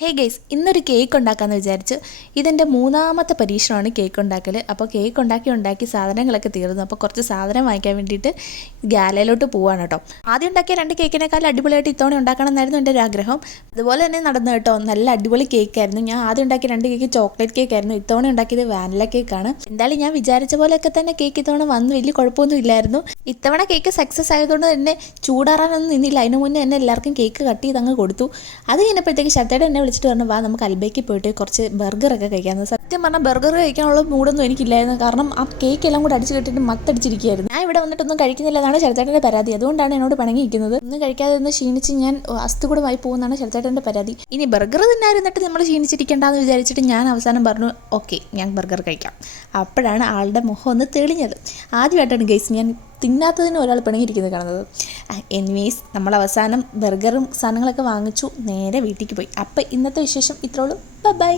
Hey guys, ഇന്നൊരു cake ഉണ്ടാക്കാമെന്ന് വിചാരിച്ചു. ഇതെൻ്റെ മൂന്നാമത്തെ പരീക്ഷണമാണ് കേക്ക് ഉണ്ടാക്കൽ. അപ്പോൾ കേക്ക് ഉണ്ടാക്കി സാധനങ്ങളൊക്കെ തീർന്നു. അപ്പോൾ കുറച്ച് സാധനം വാങ്ങിക്കാൻ വേണ്ടിയിട്ട് ഗാലയിലോട്ട് പോവാണ് കേട്ടോ. ആദ്യം ഉണ്ടാക്കിയ 2 കേക്കിനേക്കാൾ അടിപൊളിയായിട്ട് ഇത്തവണ ഉണ്ടാക്കണം എന്നായിരുന്നു എൻ്റെ ഒരു ആഗ്രഹം. അതുപോലെ തന്നെ നടന്നു കേട്ടോ. നല്ല അടിപൊളി കേക്കായിരുന്നു. ഞാൻ ആദ്യം ഉണ്ടാക്കിയ 2 കേക്ക് ചോക്ലേറ്റ് കേക്കായിരുന്നു. ഇത്തവണ ഉണ്ടാക്കിയത് വാനില കേക്കാണ്. എന്തായാലും ഞാൻ വിചാരിച്ച പോലെയൊക്കെ തന്നെ കേക്ക് ഇത്തവണ വന്നു. വലിയ കുഴപ്പമൊന്നും ഇല്ലായിരുന്നു. ഇത്തവണ കേക്ക് സക്സസ് ആയതുകൊണ്ട് തന്നെ ചൂടാറാനൊന്നും നിന്നില്ല. അതിന് മുന്നേ തന്നെ എല്ലാവർക്കും കേക്ക് കട്ട് ചെയ്ത് അങ്ങ് കൊടുത്തു. അത് കഴിഞ്ഞപ്പോഴത്തേക്ക് ശരത്തേടെ എന്നെ വിളിച്ചിട്ട് പറഞ്ഞു, വാ നമുക്ക് അൽബേക്ക് പോയിട്ട് കുറച്ച് ബർഗറൊക്കെ കഴിക്കാമെന്ന്. സത്യം പറഞ്ഞാൽ ബർഗർ കഴിക്കാനുള്ള മൂടൊന്നും എനിക്കില്ലായിരുന്നു. കാരണം ആ കേക്ക് എല്ലാം കൂടെ അടിച്ച് കെട്ടിട്ട് മത്തടിച്ചിരിക്കുകയായിരുന്നു. ഞാൻ ഇവിടെ വന്നിട്ടൊന്നും കഴിക്കുന്നില്ല എന്നാണ് ശരത്തേട്ടൻ്റെ പരാതി. അതുകൊണ്ടാണ് എന്നോട് പിണങ്ങിയിരിക്കുന്നത്. ഒന്നും കഴിക്കാതെ ഒന്ന് ക്ഷീണിച്ച് ഞാൻ അസ്ഥികൂടമായി പോകുന്നതാണ് ശരത്തേട്ടൻ്റെ പരാതി. ഇനി ബർഗർ തിന്നായിരുന്നിട്ട് നമ്മൾ ക്ഷീണിച്ചിരിക്കേണ്ടെന്ന് വിചാരിച്ചിട്ട് ഞാൻ അവസാനം പറഞ്ഞു, ഓക്കെ ഞാൻ ബർഗർ കഴിക്കാം. അപ്പോഴാണ് ആളുടെ മുഖം ഒന്ന് തെളിഞ്ഞത്. ആദ്യമായിട്ടാണ് ഗൈസ് ഞാൻ തിന്നാത്തതിന് ഒരാൾ പിണങ്ങിയിരിക്കുന്നത് കാണുന്നത്. എനിവേസ് നമ്മൾ അവസാനം ബർഗറും സാധനങ്ങളൊക്കെ വാങ്ങിച്ചു നേരെ വീട്ടിലേക്ക് പോയി. അപ്പോൾ ഇന്നത്തെ വിശേഷം ഇത്രയുള്ളൂ. ബൈ.